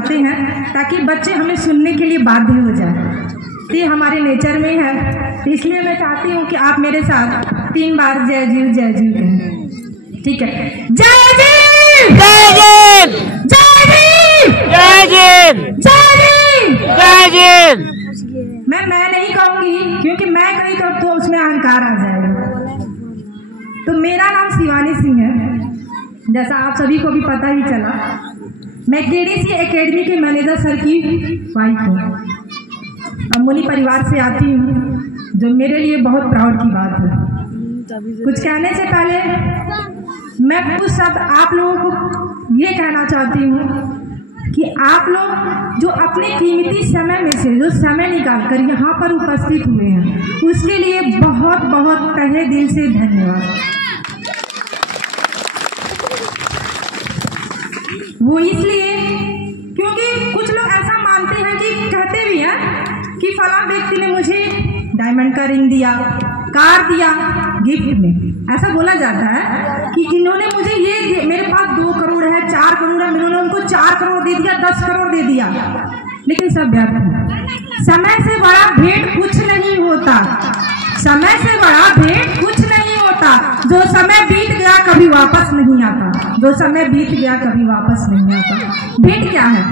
सुनाते हैं ताकि बच्चे हमें सुनने के लिए बाध्य हो जाए। तो ये हमारे नेचर में है, तो इसलिए मैं चाहती हूँ कि आप मेरे साथ 3 बार जय जीव कहें। ठीक है, जय जीव, जय जीव, जय जीव, जय जीव, जय जीव, जय जीव। मैं नहीं कहूँगी, क्योंकि मैं कही तो उसमें अहंकार आ जाएगा। तो मेरा नाम शिवानी सिंह है, जैसा आप सभी को भी पता ही चला। मैं केडीसी एकेडमी के मैनेजर सर की वाइफ हूँ। अमोनी परिवार से आती हूँ, जो मेरे लिए बहुत प्राउड की बात है। कुछ कहने से पहले मैं कुछ शब्द आप लोगों को ये कहना चाहती हूँ कि आप लोग जो अपने कीमती समय में से जो समय निकाल कर यहाँ पर उपस्थित हुए हैं, उसके लिए बहुत बहुत तहे दिल से धन्यवाद। वो इसलिए क्योंकि कुछ लोग ऐसा मानते हैं कि कहते भी हैं कि फला व्यक्ति ने मुझे डायमंड का रिंग दिया, कार दिया गिफ्ट में। ऐसा बोला जाता है कि इन्होंने मुझे ये, मेरे पास 2 करोड़ है, 4 करोड़ है, मैंने उनको 4 करोड़ दे दिया, 10 करोड़ दे दिया, लेकिन सब व्यर्थ है। समय से बड़ा भेंट कुछ नहीं होता, समय से बड़ा भेंट कुछ नहीं होता। जो समय बीत गया कभी वापस नहीं आता, जो समय बीत गया कभी वापस नहीं आता। भेंट क्या है?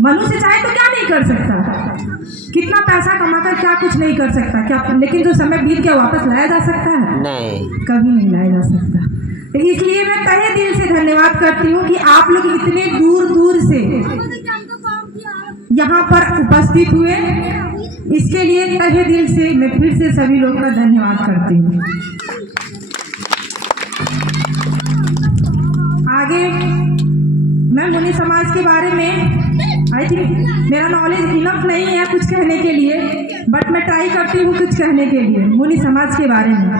मनुष्य चाहे तो क्या नहीं कर सकता, कितना पैसा कमाकर क्या कुछ नहीं कर सकता क्या, लेकिन जो समय बीत गया वापस लाया जा सकता है? नहीं, कभी नहीं लाया जा सकता। तो इसलिए मैं तहे दिल से धन्यवाद करती हूँ कि आप लोग इतने दूर दूर से यहाँ पर उपस्थित हुए। इसके लिए तहे दिल से मैं फिर से सभी लोग का धन्यवाद करती हूँ। आगे मैं मुनि समाज के बारे में आई थिंक मेरा नॉलेज इनफ नहीं है कुछ कहने के लिए, बट मैं ट्राई करती हूँ कुछ कहने के लिए मुनि समाज के बारे में।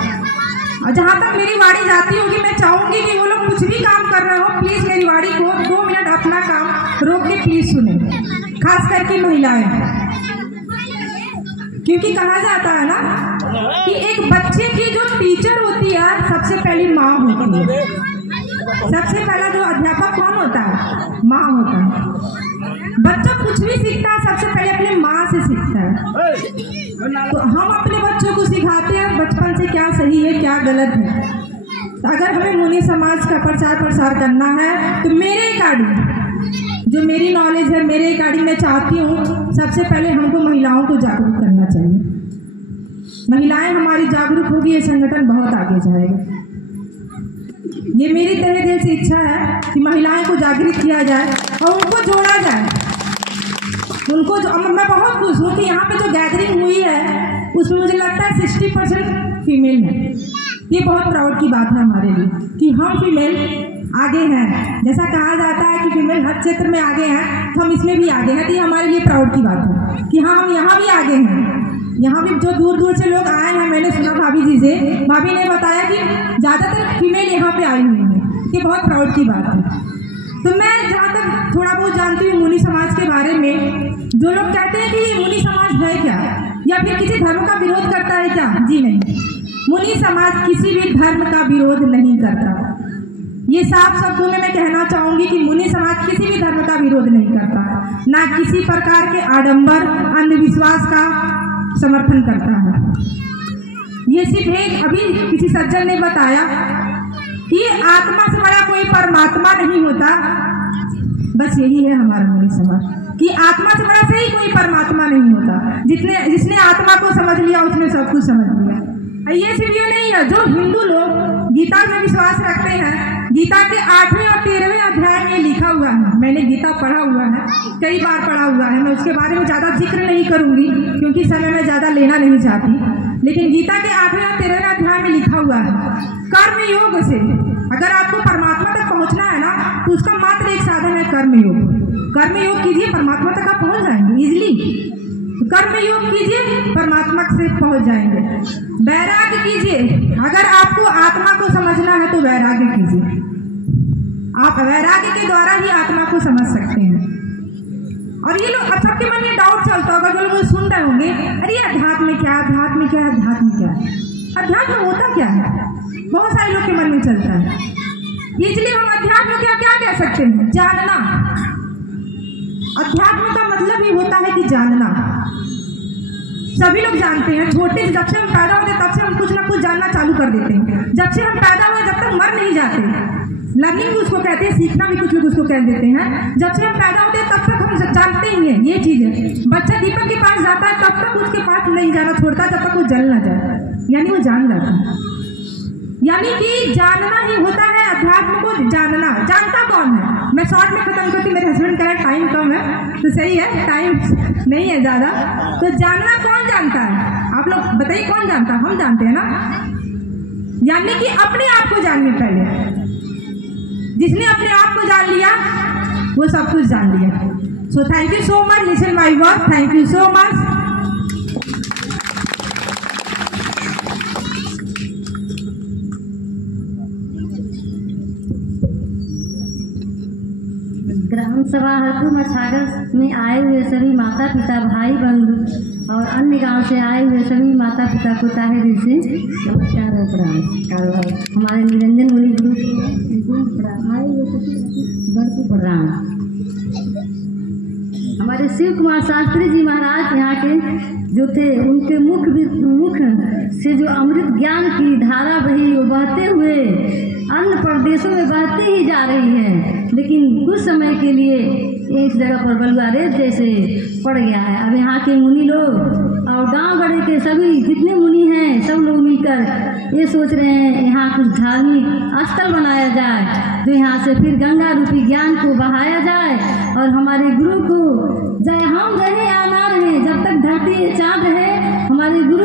और जहाँ तक मेरी वाणी जाती होगी, मैं चाहूँगी कि वो लोग कुछ भी काम कर रहे हो, प्लीज़ मेरी वाणी को 2 मिनट अपना काम रोक के प्लीज़ सुने, खास करके महिलाएं। क्योंकि कहा जाता है ना कि एक बच्चे की जो टीचर होती है सबसे पहली माँ होती है। सबसे पहला जो अध्यापक कौन होता है? माँ होता है। बच्चा कुछ भी सीखता है सबसे पहले अपनी माँ से सीखता है। तो हम अपने बच्चों को सिखाते हैं बचपन से क्या सही है क्या गलत है। तो अगर हमें मुनि समाज का प्रचार प्रसार करना है तो मेरे अकॉर्डिंग, जो मेरी नॉलेज है, मेरे अकॉर्डिंग मैं चाहती हूँ सबसे पहले हमको महिलाओं को जागरूक करना चाहिए। महिलाएं हमारी जागरूक होगी, ये संगठन बहुत आगे जाएगा। ये मेरी तहे दिल से इच्छा है कि महिलाएं को जागृत किया जाए और उनको जोड़ा जाए। उनको जो, मैं बहुत खुश हूँ कि यहाँ पे जो गैदरिंग हुई है उसमें मुझे लगता है 60% फीमेल है। ये बहुत प्राउड की बात है हमारे लिए कि हम फीमेल आगे हैं। जैसा कहा जाता है कि फीमेल हर क्षेत्र में आगे हैं, तो हम इसमें भी आगे हैं। तो ये हमारे लिए प्राउड की बात है कि हाँ, हम यहाँ भी आगे हैं। यहाँ भी जो दूर दूर से लोग आए हैं, मैंने सुना भाभी जी से, भाभी ने बताया कि ज़्यादातर फीमेल यहाँ पे आई हुई है। ये बहुत प्राउड की बात है। तो मैं जहाँ तक थोड़ा बहुत जानती हूँ मुनि समाज के बारे में, जो लोग कहते हैं कि मुनि समाज है क्या या फिर किसी धर्म का विरोध करता है क्या, जी नहीं, मुनि समाज किसी भी धर्म का विरोध नहीं करता। ये साफ शब्दों में मैं कहना चाहूँगी कि मुनि समाज किसी भी धर्म का विरोध नहीं करता, ना किसी प्रकार के आडंबर अंधविश्वास का समर्थन करता है। ये सिर्फ एक, अभी किसी सज्जन ने बताया कि आत्मा से बड़ा कोई परमात्मा नहीं होता। बस यही है हमारा मुनि समाज कि आत्मा से बड़ा सही कोई परमात्मा नहीं होता। जिसने आत्मा को समझ लिया उसने सब कुछ समझ लिया। ये सिर्फ ये नहीं है, जो हिंदू लोग गीता में विश्वास रखते हैं, गीता के 8वें और 13वें अध्याय में लिखा हुआ है, मैंने गीता पढ़ा हुआ है, कई बार पढ़ा हुआ है, मैं उसके बारे में ज़्यादा जिक्र नहीं करूँगी क्योंकि समय में ज़्यादा लेना नहीं चाहती। लेकिन गीता के 8वें और 13वें अध्याय में लिखा हुआ है, कर्म योग से अगर आपको परमात्मा तक पहुँचना है ना, तो उसका मात्र एक साधन है कर्म योग। कर्म योग कीजिए, परमात्मा तक आप पहुँच जाएंगे इजिली। कर्म योग कीजिए, परमात्मा से पहुँच जाएंगे। वैराग्य कीजिए, अगर आपको आत्मा को समझना है तो वैराग्य कीजिए। आप वैराग्य के द्वारा ही आत्मा को समझ सकते हैं। और ये लोग, अब सबके मन में डाउट चलता होगा, जो लोग सुन रहे होंगे, अरे अध्यात्म क्या, अध्यात्म क्या, अध्यात्म क्या, अध्यात्म होता क्या है, बहुत सारे लोग के मन में चलता है। इसलिए हम अध्यात्म क्या क्या कह सकते हैं? जानना। अध्यात्म का मतलब ही होता है कि जानना। सभी लोग जानते हैं, छोटे जब से हम पैदा होते तब से हम कुछ ना कुछ जानना चालू कर देते हैं। जब से हम पैदा हुए जब तक मर नहीं जाते, लर्निंग भी उसको कहते हैं, सीखना भी कुछ लोग उसको कह देते हैं। जब से हम पैदा होते हैं तब तक हम जानते ही हैं ये चीज़ है। बच्चा दीपक के पास जाता है तब तक उसके पास नहीं जाना छोड़ता जब तक वो जल ना जाए, यानी वो जान जाता है। यानी कि जानना ही होता है अध्यात्म को जानना। जानता कौन है? मैं शॉर्ट में खत्म करती, मेरे हस्बैंड का टाइम कम है तो सही है, टाइम नहीं है ज़्यादा। तो जानना कौन जानता है? आप लोग बताइए कौन जानता है? हम जानते हैं ना। यानी कि अपने आप को जानिए पहले। जिसने अपने आप को जान लिया वो सब कुछ जान लिया। So thank you so much, listen my word, thank you so much. ग्राम सभा हरपुर मछागर में आए हुए सभी माता पिता, भाई बंधु और अन्य गांव से आए हुए सभी माता पिता को ताहे दिल से नमस्कार और प्रणाम। हमारे निरंजन मुनि गुरु आए हुए प्रणाम। हमारे शिव कुमार शास्त्री जी महाराज यहाँ के जो थे, उनके मुख से जो अमृत ज्ञान की धारा बही वो बहते हुए अन्य प्रदेशों में बहती ही जा रही है, लेकिन कुछ समय के लिए एक जगह पर बलुआ रेत जैसे पड़ गया है। अब यहाँ के मुनि लोग और गांव गढ़े के सभी जितने मुनि हैं सब लोग मिलकर ये सोच रहे हैं यहाँ कुछ धार्मिक स्थल बनाया जाए, जो यहाँ से फिर गंगा रूपी ज्ञान को बहाया जाए और हमारे गुरु को, चाहे हम रहे या ना रहे, जब तक धरती चाँद रहे हमारे गुरु